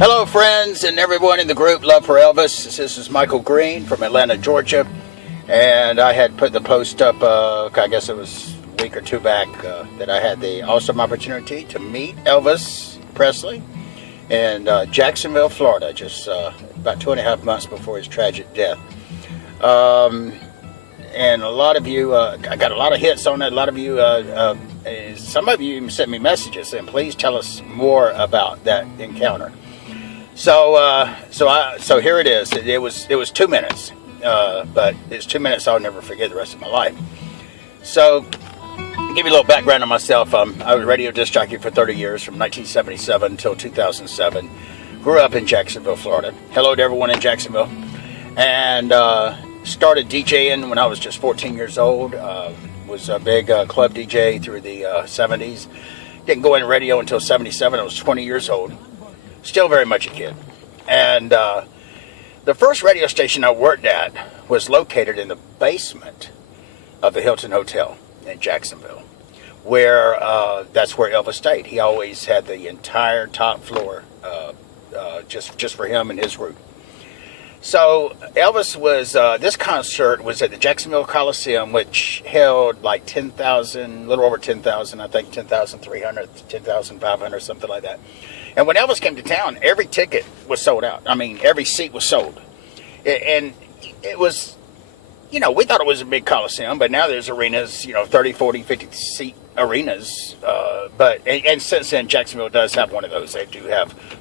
Hello, friends, and everyone in the group Love for Elvis. This is Michael Green from Atlanta, Georgia. And I had put the post up, I guess it was a week or two back, that I had the awesome opportunity to meet Elvis Presley in Jacksonville, Florida, just about 2.5 months before his tragic death. And a lot of you, I got a lot of hits on it. A lot of you, some of you even sent me messages saying, please tell us more about that encounter. So here it is. It was 2 minutes, but it's 2 minutes I'll never forget the rest of my life. So, give you a little background on myself. I was a radio disc jockey for 30 years, from 1977 until 2007. Grew up in Jacksonville, Florida. Hello to everyone in Jacksonville. And started DJing when I was just 14 years old. Was a big club DJ through the 70s. Didn't go in radio until 77. I was 20 years old. Still very much a kid. And the first radio station I worked at was located in the basement of the Hilton Hotel in Jacksonville, where that's where Elvis stayed. He always had the entire top floor just for him and his group. So Elvis was, this concert was at the Jacksonville Coliseum, which held like 10,000, a little over 10,000, I think 10,300, 10,500, something like that. And when Elvis came to town, every ticket was sold out. I mean, every seat was sold. And it was, we thought it was a big Coliseum, but now there's arenas, 30, 40, 50 seat arenas. And since then, Jacksonville does have one of those.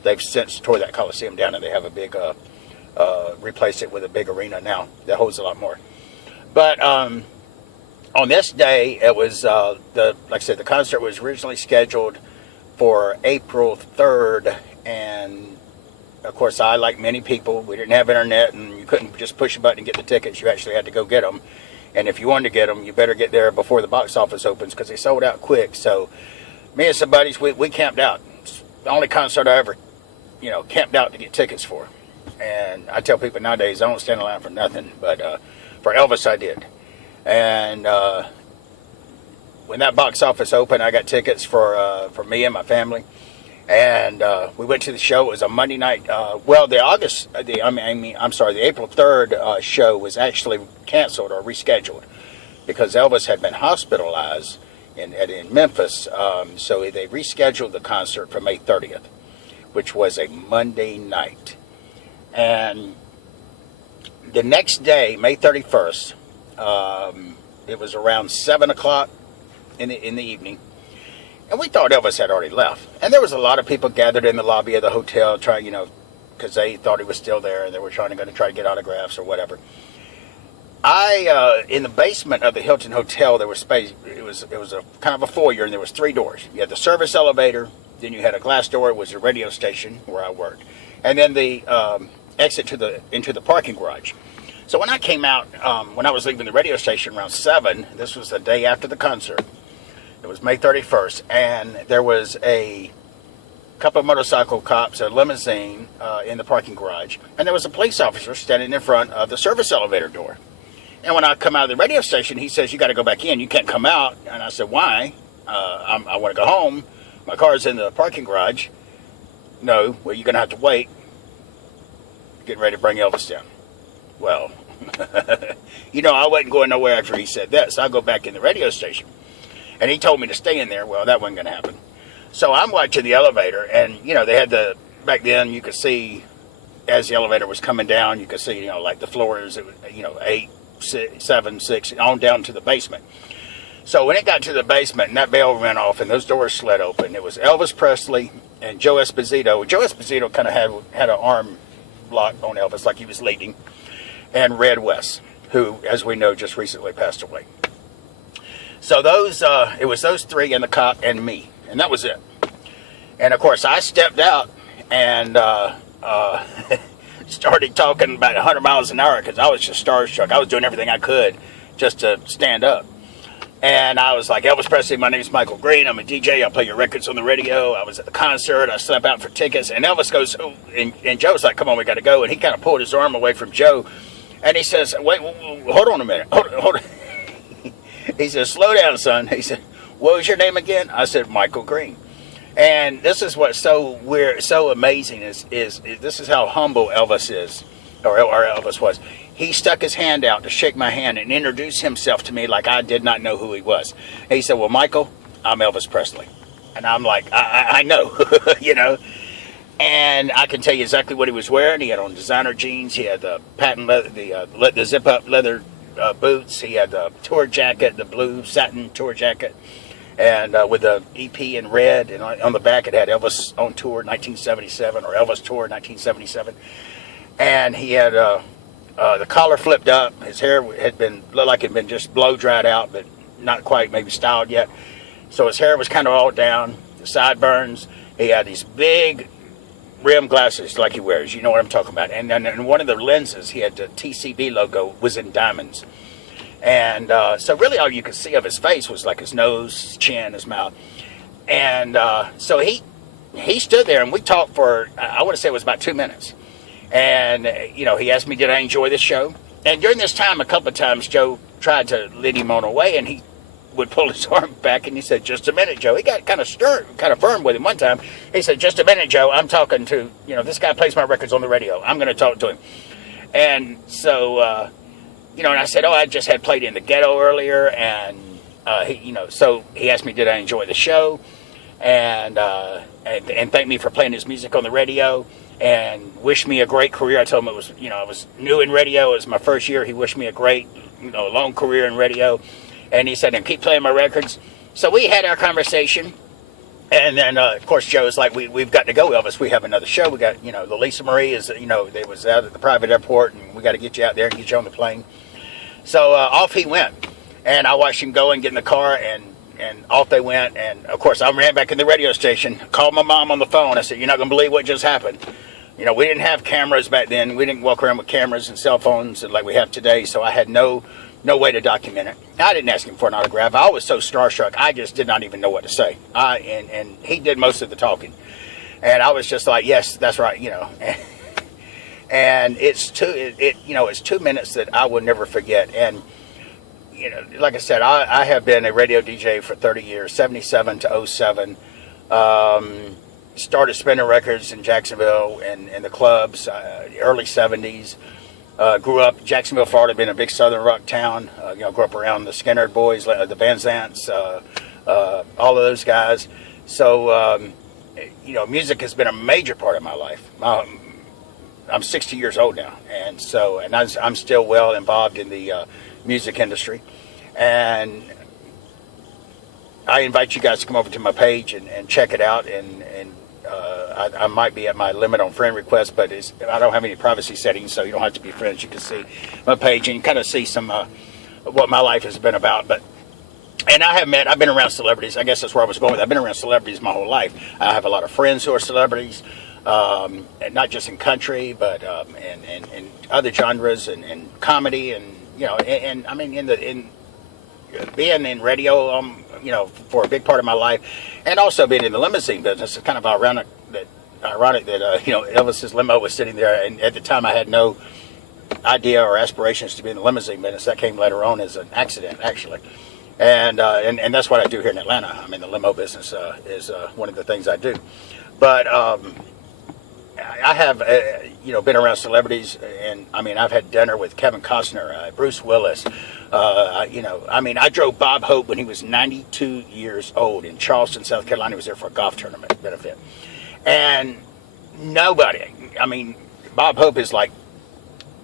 They've since tore that Coliseum down, and they have a big, replaced it with a big arena now that holds a lot more. But on this day, it was, like I said, the concert was originally scheduled for April 3rd, and of course, I, like many people, we didn't have internet, and you couldn't just push a button and get the tickets. You actually had to go get them, and if you wanted to get them, you better get there before the box office opens, because they sold out quick. So me and some buddies, we camped out. It's the only concert I ever, camped out to get tickets for. And I tell people nowadays, I don't stand in line for nothing, but for Elvis, I did. And when that box office opened, I got tickets for me and my family, and we went to the show. It was a Monday night. The April 3rd show was actually canceled or rescheduled because Elvis had been hospitalized in Memphis. So they rescheduled the concert for May 30th, which was a Monday night. And the next day, May 31st, it was around 7 o'clock in the evening, and we thought Elvis had already left. And there was a lot of people gathered in the lobby of the hotel trying, because they thought he was still there, and they were going to try to get autographs or whatever. In the basement of the Hilton Hotel, there was space. It was a kind of a foyer, and there was 3 doors. You had the service elevator, then you had a glass door, it was a radio station where I worked, and then the exit into the parking garage. So when I came out, when I was leaving the radio station around 7, this was the day after the concert. It was May 31st, and there was a couple of motorcycle cops, a limousine in the parking garage, and there was a police officer standing in front of the service elevator door. And when I come out of the radio station, he says, "You got to go back in. You can't come out." And I said, "Why? I want to go home. My car's in the parking garage." "No, well, you're going to have to wait. Getting ready to bring Elvis down." Well, I wasn't going nowhere after he said that, so I go back in the radio station. And he told me to stay in there. Well, that wasn't going to happen. So I'm watching the elevator, and, they had back then you could see, as the elevator was coming down, you could see, like the floors, it was, 8, 6, 7, 6, on down to the basement. So when it got to the basement, and that bell went off, and those doors slid open, it was Elvis Presley and Joe Esposito. Joe Esposito kind of had an arm lock on Elvis, like he was leading, and Red West, who, as we know, just recently passed away. So it was those 3 and the cop and me, and that was it. And of course, I stepped out and started talking about 100 miles an hour because I was just starstruck. I was doing everything I could just to stand up. And I was like, "Elvis Presley, my name is Michael Green. I'm a DJ. I play your records on the radio. I was at the concert. I slept out for tickets." And Elvis goes, "Oh," and Joe's like, "Come on, we got to go." And he kind of pulled his arm away from Joe. And he says, "Wait, hold on a minute. Hold on." He says, "Slow down, son." He said, "What was your name again?" I said, "Michael Green." And this is what's so weird, so amazing is this is how humble Elvis is, or Elvis was. He stuck his hand out to shake my hand and introduce himself to me like I did not know who he was. And he said, "Well, Michael, I'm Elvis Presley." And I'm like, I know, you know. And I can tell you exactly what he was wearing. He had on designer jeans. He had the patent leather, the zip-up leather boots. He had the tour jacket, the blue satin tour jacket, and with the EP in red. And on the back, it had Elvis on tour 1977 or Elvis tour 1977. And he had the collar flipped up. His hair looked like it had been just blow dried out, but not quite maybe styled yet. So his hair was kind of all down, the sideburns. He had these big rim glasses like he wears. You know what I'm talking about. And then in one of the lenses, he had the TCB logo was in diamonds. And so really all you could see of his face was like his nose, his chin, his mouth. And so he stood there and we talked for, I want to say it was about 2 minutes. And, you know, he asked me, did I enjoy the show? And during this time, a couple of times, Joe tried to lead him on away, and he would pull his arm back, and he said, just a minute, Joe. He got kind of firm with him one time. He said, just a minute, Joe. I'm talking to, you know, this guy plays my records on the radio. I'm going to talk to him. And so, you know, and I said, oh, I just had played in the ghetto earlier, and, you know, so he asked me, did I enjoy the show? And thanked me for playing his music on the radio. And wished me a great career. I told him it was, you know, I was new in radio. It was my first year. He wished me a great, you know, long career in radio. And he said, and keep playing my records. So we had our conversation. And then, of course, Joe was like, we've got to go, Elvis. We have another show. We got, you know, the Lisa Marie is, you know, they was out at the private airport, and we got to get you out there and get you on the plane. So off he went. And I watched him go and get in the car, and off they went. And, of course, I ran back in the radio station, called my mom on the phone. I said, you're not going to believe what just happened. You know, we didn't have cameras back then. We didn't walk around with cameras and cell phones like we have today, so I had no way to document it. I didn't ask him for an autograph. I was so starstruck, I just did not even know what to say. And he did most of the talking. And I was just like, yes, that's right, you know. And it's 2 minutes that I will never forget. And, you know, like I said, I have been a radio DJ for 30 years, 77 to 07. Started spinning records in Jacksonville and in the clubs, early 70s. Grew up Jacksonville, Florida, being a big southern rock town. You know, grew up around the Skinner boys, the Van Zants, all of those guys. So, you know, music has been a major part of my life. I'm 60 years old now, and I'm still well involved in the music industry. And I invite you guys to come over to my page and check it out. And I might be at my limit on friend requests, but I don't have any privacy settings, so you don't have to be friends. You can see my page and you kind of see some what my life has been about. And I've been around celebrities. I guess that's where I was going with. I've been around celebrities my whole life. I have a lot of friends who are celebrities, and not just in country, but in other genres and comedy, and you know, and I mean in being in radio, you know, for a big part of my life, and also being in the limousine business. It's kind of ironic that you know, Elvis's limo was sitting there, and at the time I had no idea or aspirations to be in the limousine business. That came later on as an accident, actually, and that's what I do here in Atlanta. I mean, the limo business is one of the things I do, but I have you know, been around celebrities, and I mean, I've had dinner with Kevin Costner, Bruce Willis. You know, I mean, I drove Bob Hope when he was 92 years old in Charleston, South Carolina. He was there for a golf tournament benefit. And nobody, I mean, Bob Hope is like,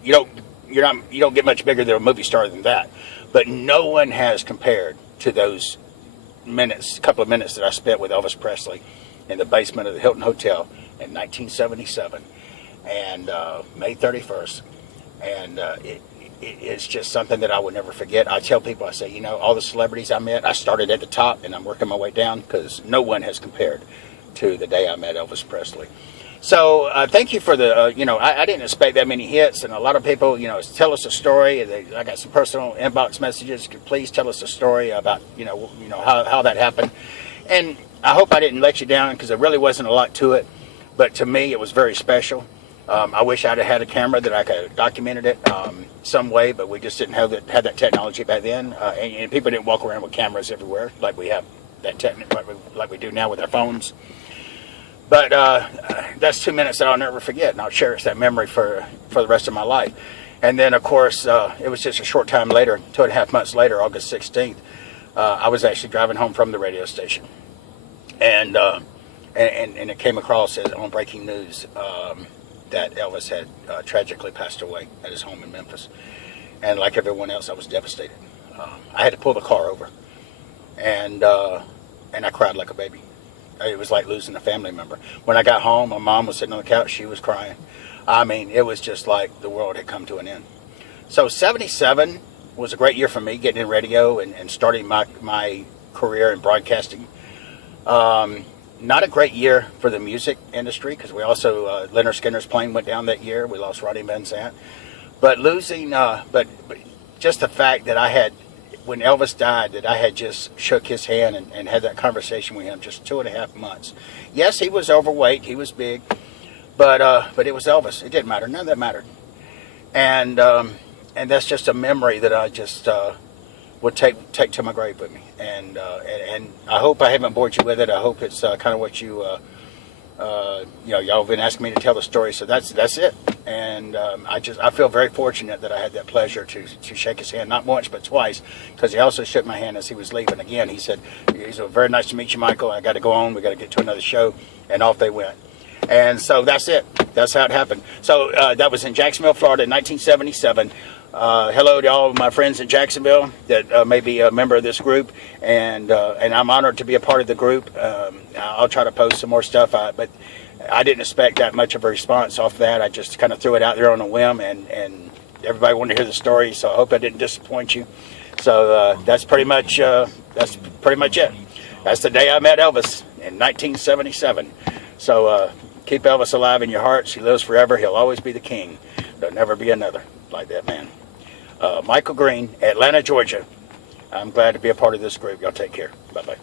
you don't get much bigger than a movie star than that. But no one has compared to those couple of minutes that I spent with Elvis Presley in the basement of the Hilton Hotel in 1977 and May 31st. And it's just something that I would never forget. I tell people, I say, you know, all the celebrities I met, I started at the top and I'm working my way down, because no one has compared to the day I met Elvis Presley. So thank you for the, you know, I didn't expect that many hits, and a lot of people, you know, tell us a story. I got some personal inbox messages. Please tell us a story about, you know how that happened. And I hope I didn't let you down, because there really wasn't a lot to it. But to me, it was very special. I wish I'd have had a camera that I could have documented it some way, but we just didn't have that technology back then. And people didn't walk around with cameras everywhere like we have that technique like we do now with our phones. But that's 2 minutes that I'll never forget, and I'll cherish that memory for the rest of my life. And then, of course, it was just a short time later, 2.5 months later, August 16th, I was actually driving home from the radio station. And it came across as on breaking news that Elvis had tragically passed away at his home in Memphis. And like everyone else, I was devastated. I had to pull the car over, and I cried like a baby. It was like losing a family member. When I got home, my mom was sitting on the couch. She was crying. I mean, it was just like the world had come to an end. So 77 was a great year for me, getting in radio and starting my career in broadcasting. Not a great year for the music industry, because we also, Leonard Skinner's plane went down that year. We lost Ronnie Van Zant. But but just the fact that I had, when Elvis died, that I had just shook his hand and had that conversation with him just 2.5 months. Yes, he was overweight, he was big, but it was Elvis. It didn't matter. None of that mattered. And that's just a memory that I just would take to my grave with me. And I hope I haven't bored you with it. I hope it's kind of what you y'all have been asking me to tell the story. So that's it. And I feel very fortunate that I had that pleasure to shake his hand, not once but twice, because he also shook my hand as he was leaving. Again, he said, "It's very nice to meet you, Michael. I got to go on. We got to get to another show," and off they went. And so that's it. That's how it happened. So that was in Jacksonville, Florida, in 1977. Hello to all of my friends in Jacksonville that may be a member of this group, and I'm honored to be a part of the group. I'll try to post some more stuff, but I didn't expect that much of a response off that. I just kind of threw it out there on a whim, and everybody wanted to hear the story, so I hope I didn't disappoint you. So that's pretty much it. That's the day I met Elvis in 1977. So keep Elvis alive in your hearts. He lives forever. He'll always be the king. There'll never be another like that man. Michael Green, Atlanta, Georgia. I'm glad to be a part of this group. Y'all take care. Bye-bye.